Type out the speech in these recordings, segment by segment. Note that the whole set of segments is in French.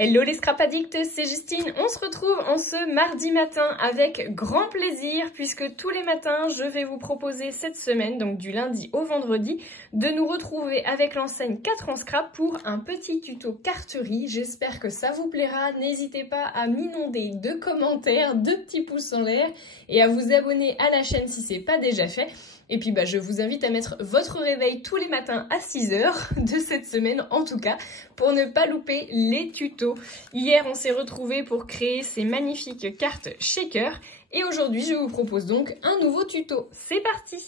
Hello les scrap addicts, c'est Justine. On se retrouve en ce mardi matin avec grand plaisir puisque tous les matins je vais vous proposer cette semaine, donc du lundi au vendredi, de nous retrouver avec l'enseigne 4 en scrap pour un petit tuto carterie. J'espère que ça vous plaira. N'hésitez pas à m'inonder de commentaires, de petits pouces en l'air et à vous abonner à la chaîne si c'est pas déjà fait. Et puis je vous invite à mettre votre réveil tous les matins à 6 h de cette semaine en tout cas, pour ne pas louper les tutos. Hier on s'est retrouvés pour créer ces magnifiques cartes shaker et aujourd'hui je vous propose donc un nouveau tuto. C'est parti!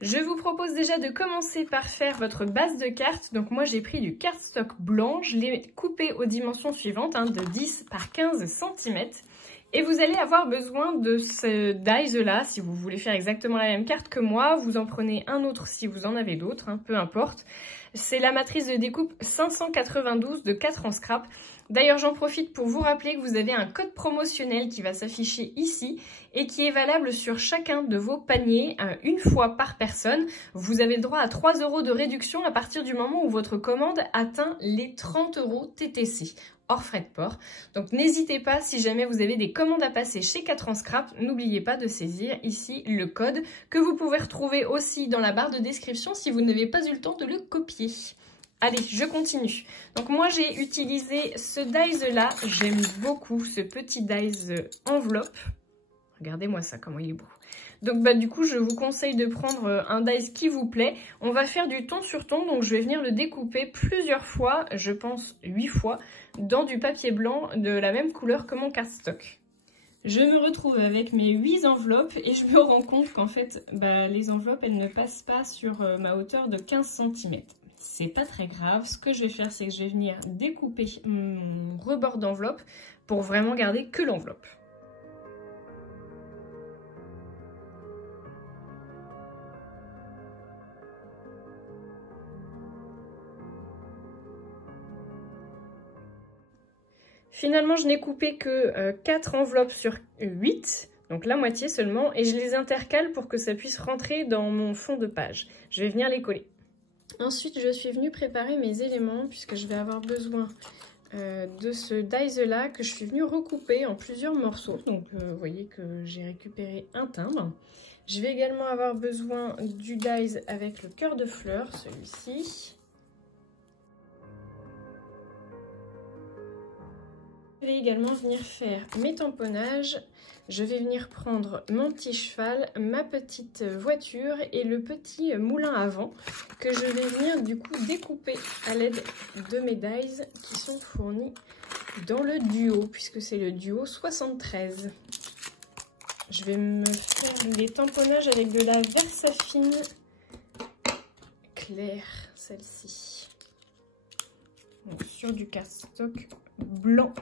Je vous propose déjà de commencer par faire votre base de cartes. Donc moi j'ai pris du cardstock blanc, je l'ai coupé aux dimensions suivantes, de 10 par 15 cm. Et vous allez avoir besoin de ce dies là, si vous voulez faire exactement la même carte que moi. Vous en prenez un autre si vous en avez d'autres, peu importe. C'est la matrice de découpe 592 de 4 en scrap. D'ailleurs, j'en profite pour vous rappeler que vous avez un code promotionnel qui va s'afficher ici et qui est valable sur chacun de vos paniers une fois par personne. Vous avez le droit à 3 € de réduction à partir du moment où votre commande atteint les 30 € TTC. Hors frais de port. Donc n'hésitez pas, si jamais vous avez des commandes à passer chez 4 en scrap, n'oubliez pas de saisir ici le code que vous pouvez retrouver aussi dans la barre de description si vous n'avez pas eu le temps de le copier. Allez, je continue. Donc moi j'ai utilisé ce dies là, j'aime beaucoup ce petit dies enveloppe. Regardez-moi ça, comment il est beau. Donc du coup, je vous conseille de prendre un dies qui vous plaît. On va faire du ton sur ton, donc je vais venir le découper plusieurs fois, je pense 8 fois, dans du papier blanc de la même couleur que mon cardstock. Je me retrouve avec mes 8 enveloppes et je me rends compte qu'en fait, les enveloppes, elles ne passent pas sur ma hauteur de 15 cm. C'est pas très grave. Ce que je vais faire, c'est que je vais venir découper mon rebord d'enveloppe pour vraiment garder que l'enveloppe. Finalement, je n'ai coupé que 4 enveloppes sur 8, donc la moitié seulement, et je les intercale pour que ça puisse rentrer dans mon fond de page. Je vais venir les coller. Ensuite, je suis venue préparer mes éléments, puisque je vais avoir besoin de ce dies-là que je suis venue recouper en plusieurs morceaux. Donc, vous voyez que j'ai récupéré un timbre. Je vais également avoir besoin du dies avec le cœur de fleur, celui-ci. Je vais également venir faire mes tamponnages. Je vais venir prendre mon petit cheval, ma petite voiture et le petit moulin à vent que je vais venir du coup découper à l'aide de mes dies qui sont fournis dans le duo, puisque c'est le duo 73. Je vais me faire les tamponnages avec de la Versafine claire, celle-ci, sur du cardstock blanc.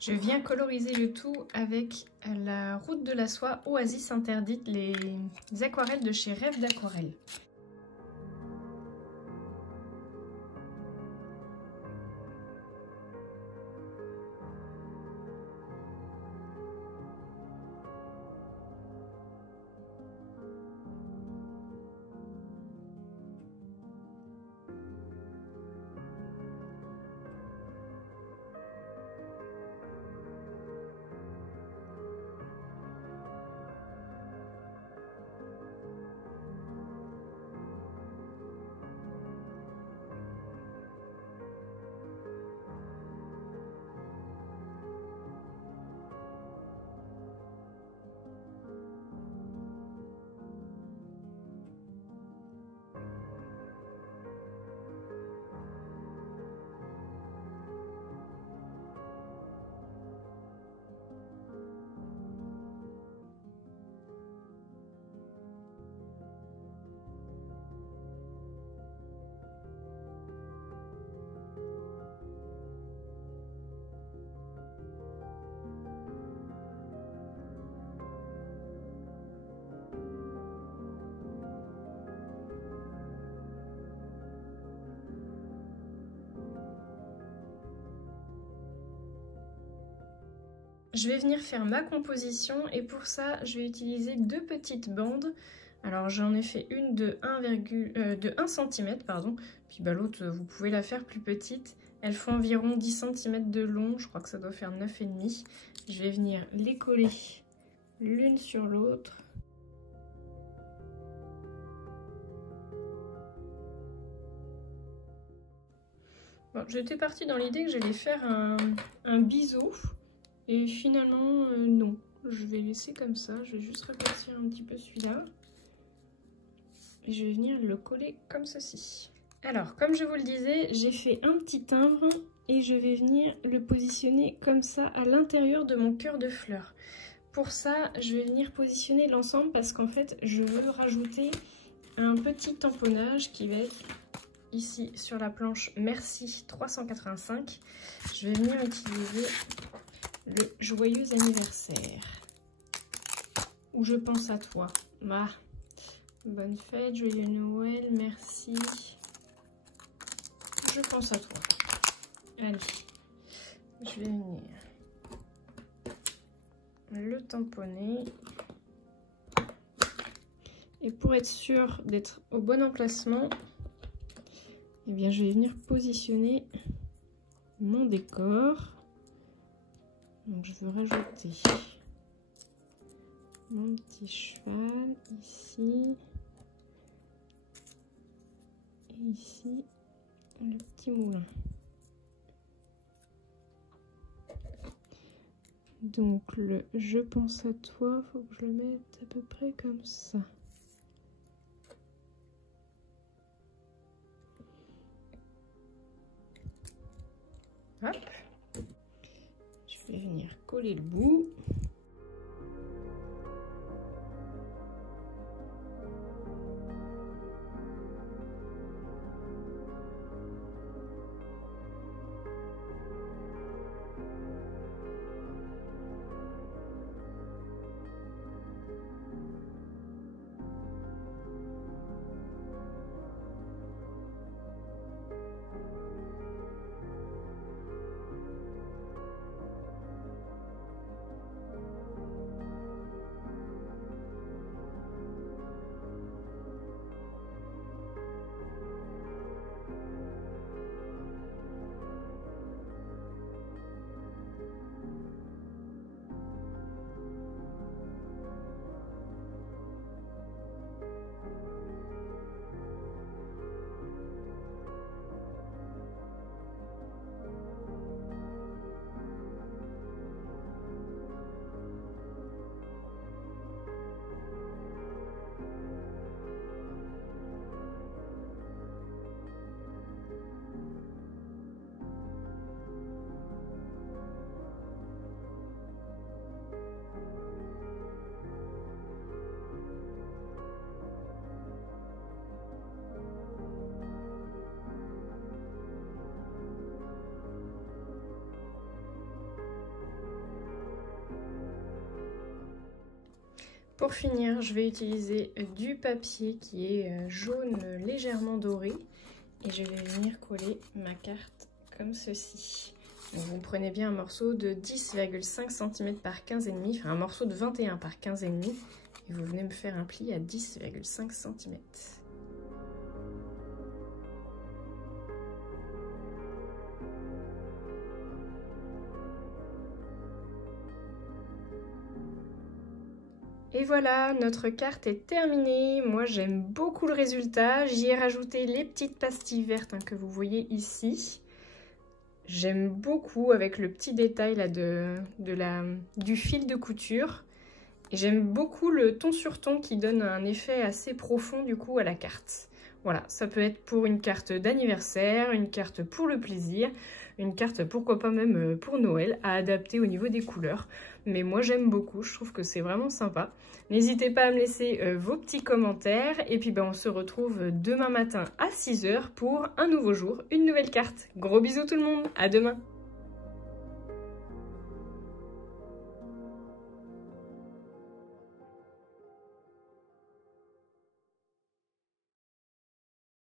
Je viens coloriser le tout avec la Route de la Soie Oasis Interdite, les aquarelles de chez Rêve d'Aquarelle. je vais venir faire ma composition et pour ça, je vais utiliser 2 petites bandes. Alors j'en ai fait une de 1 cm, pardon, puis bah, l'autre vous pouvez la faire plus petite. Elles font environ 10 cm de long, je crois que ça doit faire 9,5. Je vais venir les coller l'une sur l'autre. Bon, j'étais partie dans l'idée que j'allais faire un biseau et finalement non, je vais laisser comme ça, je vais juste répartir un petit peu celui-là et je vais venir le coller comme ceci. Alors comme je vous le disais, j'ai fait un petit timbre et je vais venir le positionner comme ça à l'intérieur de mon cœur de fleurs. Pour ça, je vais venir positionner l'ensemble parce qu'en fait, je veux rajouter un petit tamponnage qui va être ici sur la planche Merci 385. Je vais venir utiliser le Joyeux anniversaire. Ou je pense à toi. Ah, bonne fête, joyeux Noël, merci. Je pense à toi. Allez, je vais venir le tamponner. Et pour être sûr d'être au bon emplacement, eh bien, je vais venir positionner mon décor. Donc, je veux rajouter mon petit cheval ici. Et ici, le petit moulin. Donc, le je pense à toi, faut que je le mette à peu près comme ça. Hop, je vais venir coller le bout. Pour finir, je vais utiliser du papier qui est jaune légèrement doré et je vais venir coller ma carte comme ceci. Donc vous prenez bien un morceau de 10,5 cm par 15,5, enfin un morceau de 21 par 15,5 et vous venez me faire un pli à 10,5 cm. Et voilà, notre carte est terminée. Moi, j'aime beaucoup le résultat. J'y ai rajouté les petites pastilles vertes que vous voyez ici. J'aime beaucoup avec le petit détail là, du fil de couture. Et j'aime beaucoup le ton sur ton qui donne un effet assez profond du coup à la carte. Voilà, ça peut être pour une carte d'anniversaire, une carte pour le plaisir, une carte pourquoi pas même pour Noël, à adapter au niveau des couleurs. Mais moi j'aime beaucoup, je trouve que c'est vraiment sympa. N'hésitez pas à me laisser vos petits commentaires et puis on se retrouve demain matin à 6 h pour un nouveau jour, une nouvelle carte. Gros bisous tout le monde, à demain!